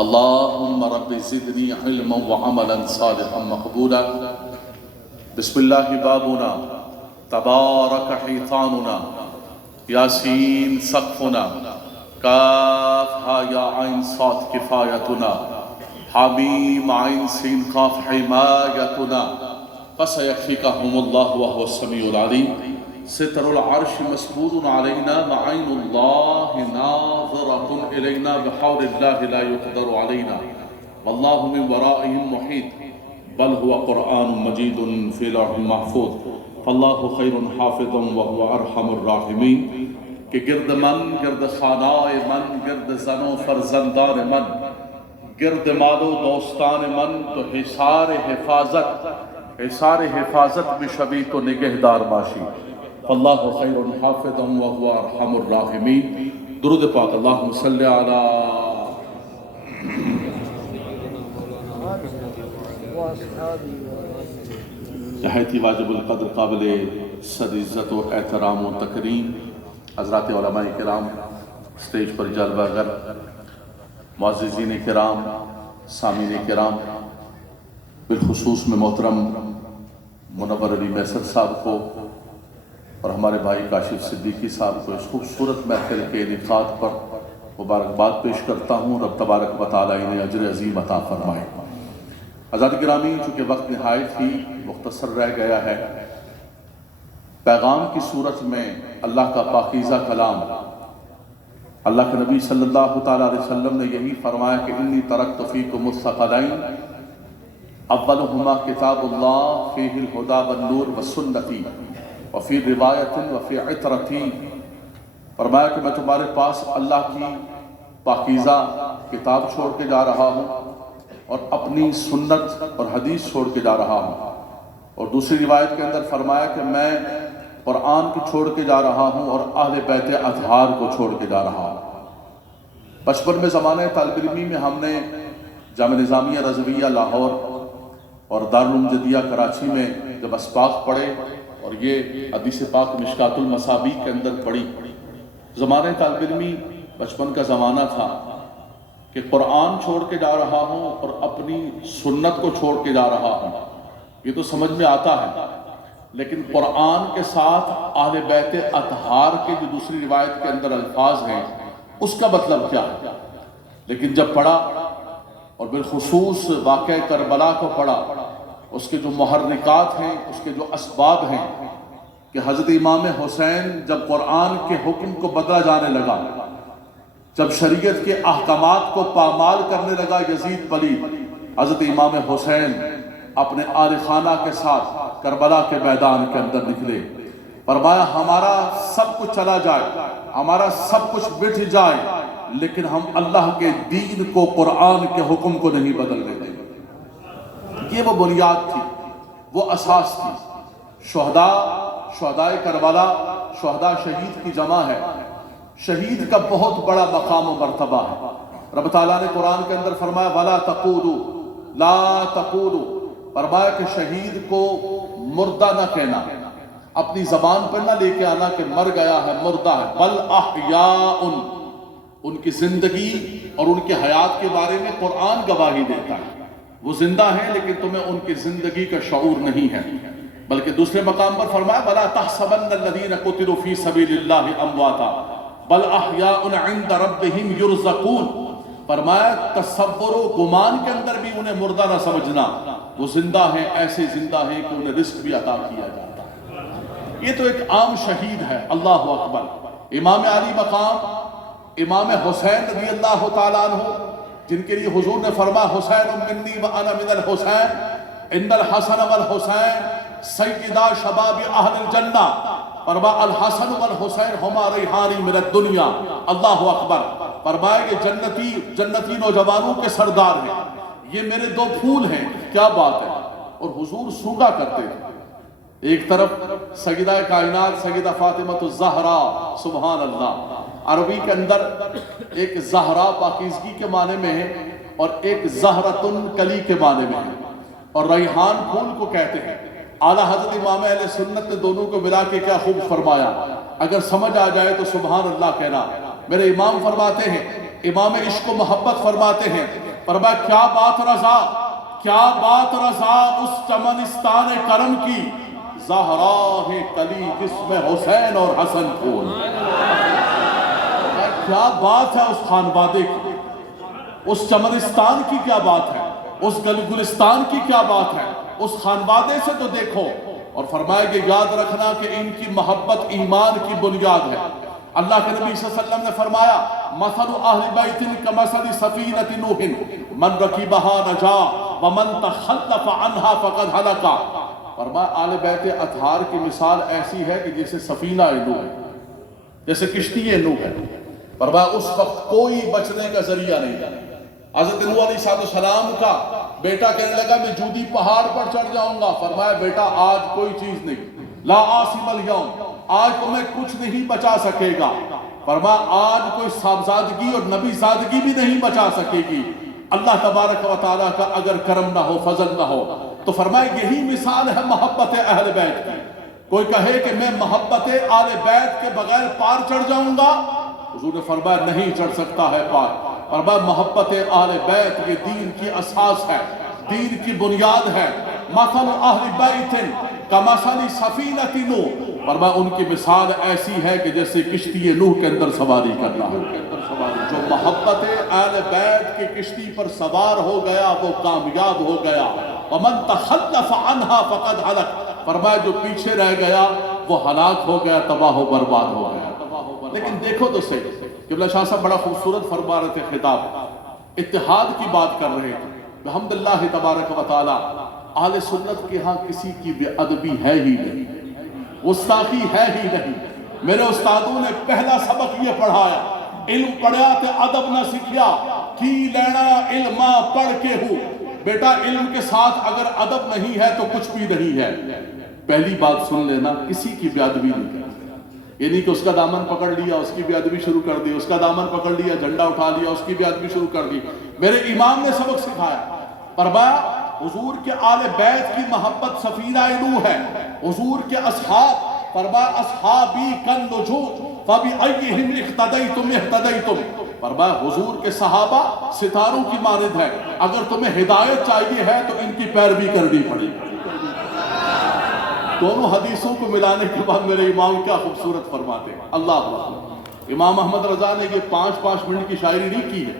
اللهم رب زدني علما وعملا صالحا مقبولا. بسم الله بابنا، تبارك حيطاننا، ياسين سقفنا، كاف ها يا عين صاد كفايتنا، حميم عين سين قاف حمايتنا، فسيكفيكهم الله وهو السميع العليم. ستر العرش مسبول علينا وعين الله ناظرة إلينا، بحول الله لا يقدر علينا، والله من ورائهم محيط، بل هو قرآن مجيد في لوح محفوظ، فاللہ خیر حافظ وهو ارحم الراحمین. کہ گرد من، گرد خانائے من، گرد زن و فرزندان من، گرد مال و دوستان من، تو حصار حفاظت بشبی تو نگہدار باشی. فاللہ خیر حافظ وهو ارحم الراحمین. درود پاک. اللہم صلی علی نہایت واجب القدر، قابل صد عزت و احترام و تکریم حضرات علماء کرام، اسٹیج پر جلوہ گر، معززین کرام، سامعین کرام، بالخصوص میں محترم منور علی میسر صاحب کو اور ہمارے بھائی کاشف صدیقی صاحب کو اس خوبصورت محفل کے انعقاد پر مبارکباد پیش کرتا ہوں. رب تبارک و تعالیٰ انہیں اجر عظیم عطا فرمائے. حضرات گرامی، چونکہ وقت نہایت ہی مختصر رہ گیا ہے، پیغام کی صورت میں اللہ کا پاکیزہ کلام، اللہ کے نبی صلی اللہ تعالیٰ علیہ وسلم نے یہی فرمایا کہ انی ترکت فیکم الثقلین اولہما کتاب اللہ فیہ الہدی والنور والسنتی وفی روایت وفی عطرتی. فرمایا کہ میں تمہارے پاس اللہ کی پاکیزہ کتاب چھوڑ کے جا رہا ہوں اور اپنی سنت اور حدیث چھوڑ کے جا رہا ہوں. اور دوسری روایت کے اندر فرمایا کہ میں قرآن کو چھوڑ کے جا رہا ہوں اور اہل بیت اطہار کو چھوڑ کے جا رہا ہوں. بچپن میں زمانہ طالب علمی میں ہم نے جامعہ نظامیہ رضویہ لاہور اور دارالعلوم جدیہ کراچی میں جب اسباق پڑھے اور یہ حدیث پاک مشکات المصابیح کے اندر پڑھی، زمانہ طالب علمی بچپن کا زمانہ تھا کہ قرآن چھوڑ کے جا رہا ہوں اور اپنی سنت کو چھوڑ کے جا رہا ہوں، یہ تو سمجھ میں آتا ہے. لیکن قرآن کے ساتھ اہل بیت اطہار کے جو دوسری روایت کے اندر الفاظ ہیں اس کا مطلب کیا ہے؟ لیکن جب پڑھا اور بالخصوص واقعہ کربلا کو پڑھا، اس کے جو محرکات ہیں، اس کے جو اسباب ہیں، کہ حضرت امام حسین جب قرآن کے حکم کو بدلا جانے لگا، جب شریعت کے احکامات کو پامال کرنے لگا یزید پلید، حضرت امام حسین اپنے آل خانہ کے ساتھ کربلا کے میدان کے اندر نکلے. فرمایا ہمارا سب کچھ چلا جائے، ہمارا سب کچھ مٹ جائے، لیکن ہم اللہ کے دین کو، قرآن کے حکم کو نہیں بدلنے دیں گے. یہ وہ بنیاد تھی، وہ اساس تھی. شہدائے کربلا، شہداء شہید کی جمع ہے. شہید کا بہت بڑا مقام و مرتبہ ہے. رب تعالیٰ نے قرآن کے اندر فرمایا وَلَا تَقُولُوا لَا تَقُولُوا، فرمایا کہ شہید کو مردہ نہ کہنا، اپنی زبان پر نہ لے کے آنا کہ مر گیا ہے، مردہ ہے. بل احیاء، ان کی زندگی اور ان کی حیات کے بارے میں قرآن گواہی دیتا ہے. وہ زندہ ہیں لیکن تمہیں ان کی زندگی کا شعور نہیں ہے. بلکہ دوسرے مقام پر فرمایا وَلَا تَحْسَبَنَّ الَّذِينَ قُتِلُوا فِي سَبِيلِ اللَّهِ أَمْوَاتًا بَلْ أَحْيَاءٌ عِنْدَ رَبِّهِمْ يُرْزَقُونَ. فرمایا تصور و گمان کے اندر بھی انہیں مردہ نہ سمجھنا، وہ زندہ ہیں، ایسے زندہ ہیں کہ انہیں رزق بھی عطا کیا جاتا ہے. یہ تو ایک عام شہید ہے. اللہ اکبر. امام علی مقام، امام حسین رضی اللہ تعالیٰ عنہ، جن کے لیے حضور نے فرمایا حسین منی وانا من الحسین ان الحسن والحسین سیدہ شباب اہل الجنہ. فرمایا الحسن والحسین ہما ریحانی من الدنیا. اللہ اکبر. فرمایا کہ جنتی نوجوانوں کے سردار ہیں، یہ میرے دو پھول ہیں. کیا بات ہے. اور حضور سونگا کرتے تھے. ایک طرف سیدہ کائنات سیدہ فاطمہ الزہرا، سبحان اللہ. عربی کے اندر ایک زہرا پاکیزگی کے معنی میں ہے اور ایک زہرتن کلی کے معنی میں ہے، اور ریحان پھول کو کہتے ہیں. اعلیٰ حضرت امام اہل سنت نے دونوں کو ملا کے کیا خوب فرمایا. اگر سمجھ آ جائے تو سبحان اللہ کہنا. میرے امام فرماتے ہیں امام عشق و محبت فرماتے ہیں، فرمایا کیا بات رضا، کیا بات رضا اس چمنستان کرم کی، زہرا ہے کلی جس میں حسین اور حسن پھول۔ کیا بات ہے اس خانوادے کی، اس چمنستان کی کیا بات ہے، اس گلستان کی کیا بات ہے، اس خانوادے سے تو دیکھو۔ اور فرمائے کہ یاد رکھنا کہ ان کی محبت ایمان کی بنیاد ہے۔ اللہ کے نبی صلی اللہ علیہ وسلم نے فرمایا مثل اہل بیت کمثل سفینۃ نوح من رکبها نجا ومن تخلف عنها فقد ہلک۔ فرمایا آل بیت اطہار کی مثال ایسی ہے کہ جیسے سفینہ نوح ہے، جیسے کشتی نوح ہے۔ فرمایا اس وقت کوئی بچنے کا ذریعہ نہیں تھا۔ حضرت نوح علیہ السلام کا بیٹا کہنے لگا میں جودی پہاڑ پر چڑھ جاؤں گا، فرمایا بیٹا آج کوئی چیز نہیں، لا عاصم اليوم، آج تمہیں کچھ نہیں بچا سکے گا۔ فرمایا آج کوئی صاحبزادگی اور نبی زادگی بھی نہیں بچا سکے گی، اللہ تبارک و تعالیٰ کا اگر کرم نہ ہو، فضل نہ ہو۔ تو فرمایا یہی مثال ہے محبت اہل بیت کی۔ کوئی کہے کہ میں محبت آل بیت کے بغیر پار چڑھ جاؤں گا، حضور نے فرمایا نہیں چڑھ سکتا ہے پار۔ فرمایا محبت اہل بیت یہ دین کی اساس ہے، دین کی بنیاد ہے۔ مثل اہل بیت کمثل سفینۃ نوح، فرمایا ان کی مثال ایسی ہے کہ جیسے کشتی نوح کے اندر سواری کرنا ہے۔ جو محبت اہل بیت کی کشتی پر سوار ہو گیا وہ کامیاب ہو گیا۔ ومن تخلف عنها فقد ہلک، فرمایا جو پیچھے رہ گیا وہ ہلاک ہو گیا، تباہ و برباد ہو گیا۔ لیکن دیکھو تو صحیح، قبلہ شاہ صاحب بڑا خوبصورت فرما رہے تھے، خطاب اتحاد کی بات کر رہے تھے۔ بحمداللہ تبارک و تعالی اہل سنت کے ہاں کسی کی بے ادبی ہے ہی نہیں، گستاخی ہے ہی نہیں۔ میرے استادوں نے پہلا سبق یہ پڑھایا، علم پڑھیا تے ادب نہ سیکھیا، کی لینا علم پڑھ کے ہو۔ بیٹا علم کے ساتھ اگر ادب نہیں ہے تو کچھ بھی نہیں ہے۔ پہلی بات سن لینا، کسی کی بے ادبی نہیں کرنا، یعنی کہ اس کا دامن پکڑ لیا اس کی بے ادبی شروع کر دی، اس کا دامن پکڑ لیا جھنڈا اٹھا لیا اس کی بے ادبی شروع کر دی۔ میرے امام نے سبق سکھایا، فرمایا حضور کے آل بیت کی محبت سفینہ نوح ہے، حضور کے اصحاب، فرمایا اصحابی کالنجوم فبأیہم اقتدیتم اہتدیتم، فرمایا حضور کے صحابہ ستاروں کی مانند ہے، اگر تمہیں ہدایت چاہیے ہے تو ان کی پیروی کرنی پڑے گی۔ دونوں حدیثوں کو ملانے کے بعد میرے امام کیا خوبصورت فرماتے ہیں، اللہ اکبر۔ امام احمد رضا نے یہ 5-5 منٹ کی شاعری نہیں کی ہے،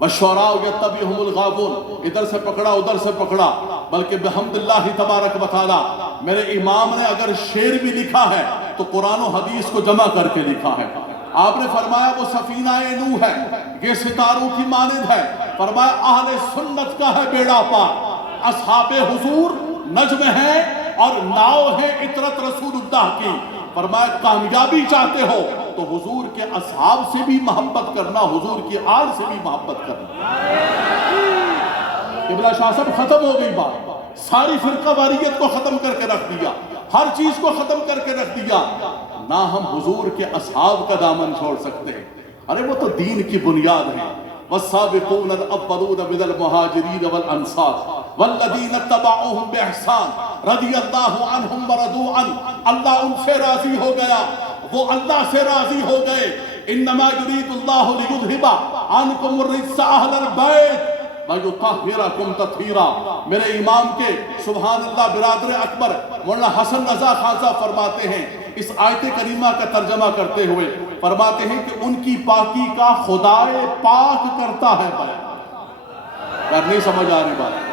وَالشُّعَرَاءُ يَتَّبِعُهُمُ الْغَاوُونَ، ادھر سے پکڑا ادھر سے پکڑا، بلکہ بحمداللہ تبارک و تعالی میرے امام نے اگر شعر بھی لکھا ہے تو قرآن و حدیث کو جمع کر کے لکھا ہے۔ آپ نے فرمایا وہ سفینہ نوح ہے، یہ ستاروں کی مانند ہے، فرمایا اہل سنت کا ہے بیڑا پار، اصحاب حضور نجم ہیں اور ناؤ ہے عطرت رسول اللہ کی۔ فرمایا کامیابی چاہتے ہو تو حضور کے اصحاب سے بھی محبت کرنا، حضور کی آل سے بھی محبت کرنا۔ قبلہ شاہ صاحب ختم ہو گئی بات، ساری فرقہ واریت کو ختم کر کے رکھ دیا، ہر چیز کو ختم کر کے رکھ دیا، نہ ہم حضور کے اصحاب کا دامن چھوڑ سکتے ہیں۔ ارے وہ تو دین کی بنیاد ہے۔ والسابقون الاولون من المہاجرین والانصار والذین اتبعوہم باحسان رضی اللہ عنہم ورضوا عنہ، اللہ ان سے راضی ہو گیا، وہ اللہ سے راضی ہو گئے۔ انما یرید اللہ لیذھب عنکم الرجس اہل البیت وَيُطَهِّرَكُمْ تَطْهِيرًا۔ میرے امام کے سبحان اللہ برادر اکبر مولانا حسن رضا خان صاحب فرماتے ہیں اس آیت کریمہ کا ترجمہ کرتے ہوئے، فرماتے ہیں کہ ان کی پاکی کا خدائے پاک کرتا ہے بیان۔ یار نہیں سمجھ آ رہی بات،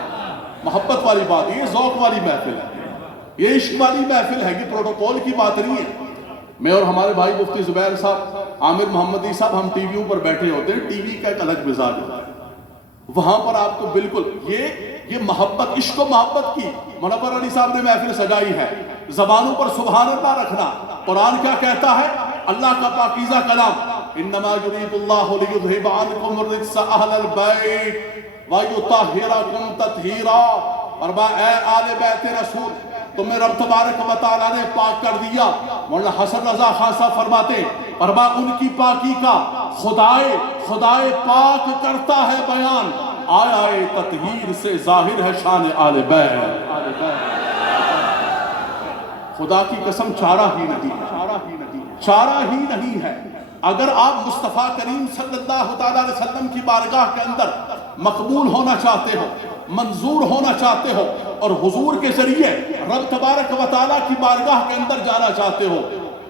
محبت والی بات، یہ ذوق والی محفل ہے، یہ عشق والی محفل ہے، یہ پروٹوکول کی بات نہیں ہے۔ میں اور ہمارے بھائی مفتی زبیر صاحب، عامر محمدی صاحب، ہم ٹی ویوں پر بیٹھے ہوتے ہیں، ٹی وی کا ایک الگ مزاج ہوتا ہے، وہاں پر آپ کو بالکل یہ محبت، عشق و محبت کی منور علی صاحب نے محفل سجائی ہے۔ زبانوں پر سبحان اللہ رکھنا، قرآن کیا کہتا ہے، اللہ کا پاکیزہ کلام، انما یرید اللہ لیذھب عنکم الرجس اہل البیت ویطہرکم تطہیرا۔ فرمایا اے آل بیت رسول تمہیں رب تبارک و تعالیٰ نے پاک کر دیا۔ مولانا حسن رضا خان صاحب فرماتے فرمایا ان کی پاکی کا خدائے پاک کرتا ہے بیان، آیا تطہیر سے ظاہر ہے شان آل بیت۔ خدا کی قسم چارہ ہی نہیں ہے، چارہ ہی نہیں ہے۔ اگر آپ مصطفیٰ کریم صلی اللہ تعالیٰ علیہ وسلم کی بارگاہ کے اندر مقبول ہونا چاہتے ہو، منظور ہونا چاہتے ہو، اور حضور کے ذریعے رب تبارک و تعالیٰ کی بارگاہ کے اندر جانا چاہتے ہو،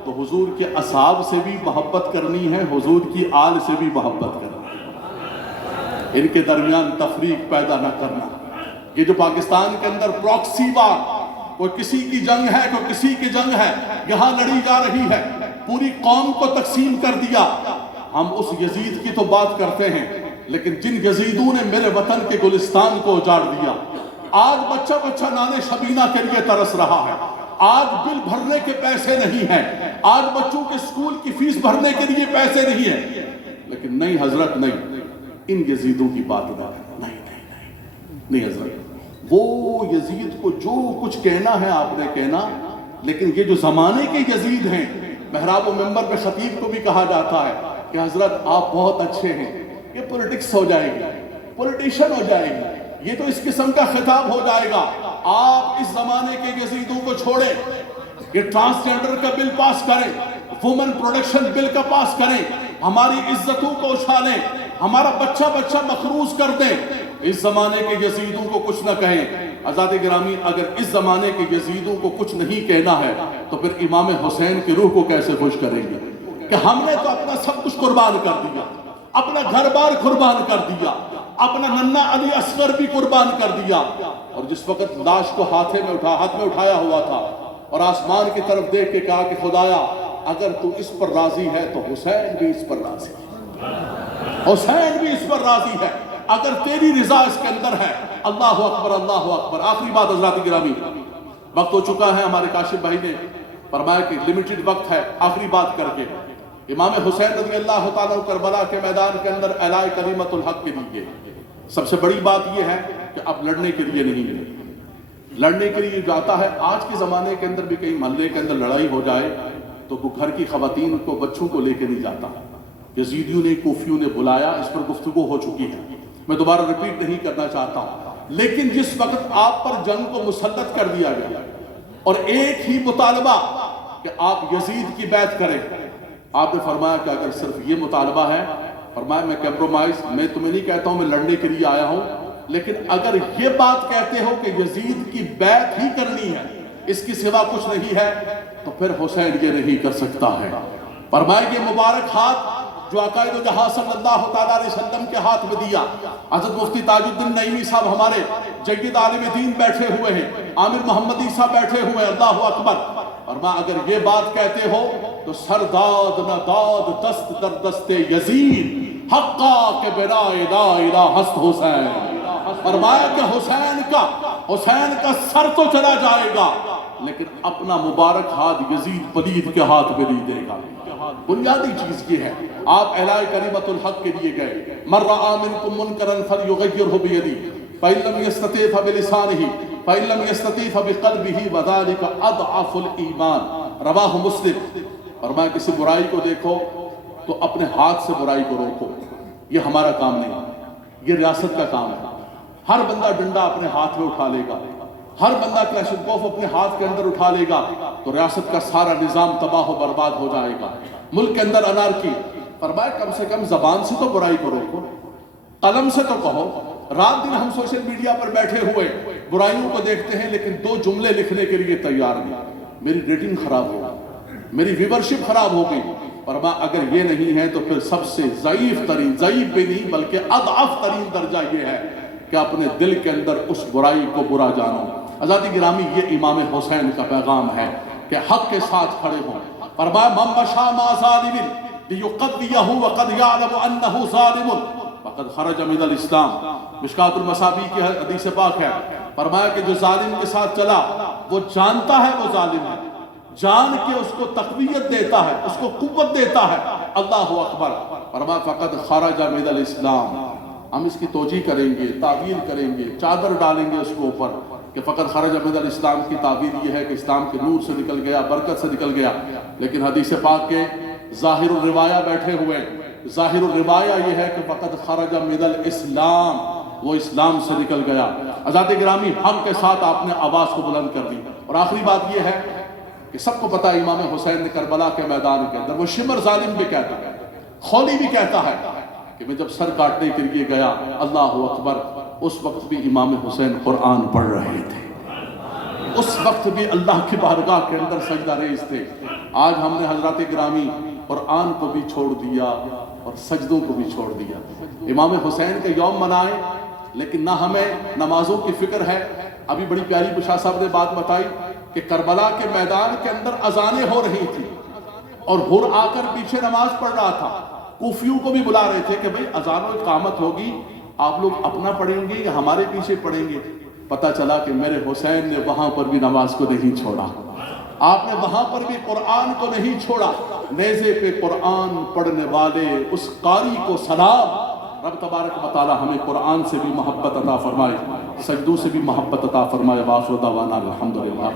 تو حضور کے اصحاب سے بھی محبت کرنی ہے، حضور کی آل سے بھی محبت کرنی ہے، ان کے درمیان تفریق پیدا نہ کرنا۔ یہ جو پاکستان کے اندر پراکسی وار، کوئی کسی کی جنگ ہے، کوئی کسی کی جنگ ہے، یہاں لڑی جا رہی ہے، پوری قوم کو تقسیم کر دیا۔ ہم اس یزید کی تو بات کرتے ہیں، لیکن جن یزیدوں نے میرے وطن کے گلستان کو اجاڑ دیا، آج بچہ بچہ نانے شبینہ کے لیے ترس رہا ہے، آج بل بھرنے کے پیسے نہیں ہیں، آج بچوں کے اسکول کی فیس بھرنے کے لیے پیسے نہیں ہیں، لیکن نہیں حضرت نہیں، ان یزیدوں کی بات نہیں حضرت، وہ یزید کو جو کچھ کہنا ہے آپ نے کہنا، لیکن یہ جو زمانے کے یزید ہیں، محراب و منبر پہ خطیب کو بھی کہا جاتا ہے کہ حضرت آپ بہت اچھے ہیں، یہ پولیٹکس ہو جائے گی، پولیٹیشن ہو جائے گی، یہ تو اس قسم کا خطاب ہو جائے گا۔ آپ اس زمانے کے یزیدوں کو چھوڑیں، یہ ٹرانسجنڈر کا بل پاس کریں، وومن پروڈکشن بل کا پاس کریں، ہماری عزتوں کو اچھالیں، ہمارا بچہ بچہ مخروض کر دیں، اس زمانے کے یزیدوں کو کچھ نہ کہیں۔ حضرات گرامی، اگر اس زمانے کے یزیدوں کو کچھ نہیں کہنا ہے تو پھر امام حسین کی روح کو کیسے خوش کریں گے کہ ہم نے تو اپنا سب کچھ قربان کر دیا، اپنا گھر بار قربان کر دیا، اپنا ننھا علی اصغر بھی قربان کر دیا، اور جس وقت لاش کو ہاتھ میں اٹھایا ہوا تھا اور آسمان کی طرف دیکھ کے کہا کہ خدایا اگر تو اس پر راضی ہے تو حسین بھی اس پر راضی ہے، حسین بھی اس پر راضی ہے، اگر تیری رضا اس کے اندر ہے۔ اللہ اکبر، اللہ اکبر۔ آخری بات حضرات گرامی، وقت ہو چکا ہے، ہمارے کاشف بھائی نے فرمایا کہ لمیٹڈ وقت ہے، آخری بات کر کے امام حسین رضی اللہ تعالیٰ کربلا کے میدان کے اندر اعلائے کلمت الحق کے لیے سب سے بڑی بات یہ ہے کہ اب لڑنے کے لیے نہیں ملے، لڑنے کے لیے جاتا ہے۔ آج کے زمانے کے اندر بھی کہیں محلے کے اندر لڑائی ہو جائے تو وہ گھر کی خواتین کو، بچوں کو لے کے نہیں جاتا، یزیدیوں نے، کوفیوں نے بلایا، اس پر گفتگو ہو چکی ہے، میں دوبارہ ریپیٹ نہیں کرنا چاہتا ہوں، لیکن جس وقت آپ پر جنگ کو مسلط کر دیا گیا اور ایک ہی مطالبہ کہ آپ یزید کی بیعت کریں، آپ نے فرمایا کہ اگر صرف یہ مطالبہ ہے، فرمایا میں کمپرومائز، میں تمہیں نہیں کہتا ہوں میں لڑنے کے لیے آیا ہوں، لیکن اگر یہ بات کہتے ہو کہ یزید کی بیعت ہی کرنی ہے، اس کی سوا کچھ نہیں ہے، تو پھر حسین یہ نہیں کر سکتا ہے۔ فرمایا یہ مبارک ہاتھ جو عقائد و جہاں صلی اللہ تعالیٰ علیہ وسلم کے ہاتھ میں دیا، حضرت مفتی تاج الدین نعیمی صاحب ہمارے جید عالم دین بیٹھے ہوئے ہیں، عامر محمدی صاحب بیٹھے ہوئے ہیں، اللہ اکبر۔ اور میں اگر یہ بات کہتے ہو تو سرداد نہ داد دست در دست یزید حقا کے بنا لا الہ ہست حسین۔ فرمایا کہ حسین کا سر تو چلا جائے گا لیکن اپنا مبارک ہاتھ یزید پلید کے ہاتھ میں نہیں دے گا۔ بنیادی چیز یہ ہے، آپ اعلائے کلمت الحق کے لیے گئے، من رأى منکم منکرا فلیغیرہ بیدیہ فإن لم یستطع فبلسانہ فإن لم یستطع فبقلبہ وذلک اضعف الایمان، رواہ مسلم۔ فرمایا کسی برائی کو دیکھو تو اپنے ہاتھ سے برائی کو روکو، یہ ہمارا کام نہیں، یہ ریاست کا کام ہے۔ ہر بندہ ڈنڈا اپنے ہاتھ میں اٹھا لے گا، ہر بندہ کلاشنکوف اپنے ہاتھ کے اندر اٹھا لے گا تو ریاست کا سارا نظام تباہ و برباد ہو جائے گا، ملک کے اندر انارکی۔ فرمایا کم سے کم زبان سے تو برائی کو روکو، قلم سے تو کہو۔ رات دن ہم سوشل میڈیا پر بیٹھے ہوئے برائیوں کو دیکھتے ہیں لیکن دو جملے لکھنے کے لیے تیار نہیں، میری ریٹنگ خراب ہو گئی، میری ویورشپ خراب ہو گئی۔ فرمایا اگر یہ نہیں ہے تو پھر سب سے ضعیف ترین، ضعیف بھی نہیں بلکہ اضعف ترین درجہ یہ ہے کہ اپنے دل کے اندر اس برائی کو برا جانو۔ حضرات گرامی، یہ امام حسین کا پیغام ہے کہ حق کے ساتھ کھڑے ہوں۔ فرمایا من مشى مع ظالم لیقضیہ وقد یعلم انہ ظالم فقد خرج من الاسلام۔ مشکات المصابیح کی حدیث پاک ہے، فرمایا کہ جو ظالم کے ساتھ چلا وہ جانتا ہے وہ ظالم ہے، جان کے اس کو تقویت دیتا ہے، اس کو قوت دیتا ہے، اللہ اکبر۔ فرمایا فقد خرج من الاسلام۔ ہم اس کی توجیہ کریں گے، تعبیر کریں گے، چادر ڈالیں گے اس کو اوپر کہ فقط خرج من الاسلام کی تعبیر یہ ہے کہ اسلام کے نور سے نکل گیا، برکت سے نکل گیا، لیکن حدیث پاک کے ظاہر الروایہ بیٹھے ہوئے، ظاہر الروایہ یہ ہے کہ فقط خرج من الاسلام، وہ اسلام سے نکل گیا۔ حضرات گرامی، حق کے ساتھ آپ نے آواز کو بلند کر دی۔ اور آخری بات یہ ہے کہ سب کو پتا ہے امام حسین نے کربلا کے میدان کے اندر وہ شمر ظالم بھی کہتا ہے، خولی بھی کہتا ہے کہ میں جب سر کاٹنے کے لیے گیا اللہ اکبر، اس وقت بھی امام حسین قرآن پڑھ رہے تھے، اس وقت بھی اللہ کی بارگاہ کے اندر سجدہ ریز تھے۔ آج ہم نے حضرات گرامی قرآن کو بھی چھوڑ دیا اور سجدوں کو بھی چھوڑ دیا۔ امام حسین کا یوم منائیں لیکن نہ ہمیں نمازوں کی فکر ہے۔ ابھی بڑی پیاری بشا صاحب نے بات بتائی کہ کربلا کے میدان کے اندر اذانیں ہو رہی تھی اور حر آ کر پیچھے نماز پڑھ رہا تھا، کوفیوں کو بھی بلا رہے تھے کہ بھئی اذان و اقامت ہوگی، آپ لوگ اپنا پڑھیں گے یا ہمارے پیچھے پڑھیں گے؟ پتہ چلا کہ میرے حسین نے وہاں پر بھی نماز کو نہیں چھوڑا، آپ نے وہاں پر بھی قرآن کو نہیں چھوڑا۔ نیزے پہ قرآن پڑھنے والے اس قاری کو سلام۔ رب تبارک و تعالی ہمیں قرآن سے بھی محبت عطا فرمائے، سجدوں سے بھی محبت عطا فرمائے۔ وآخر دعوانا الحمدللہ۔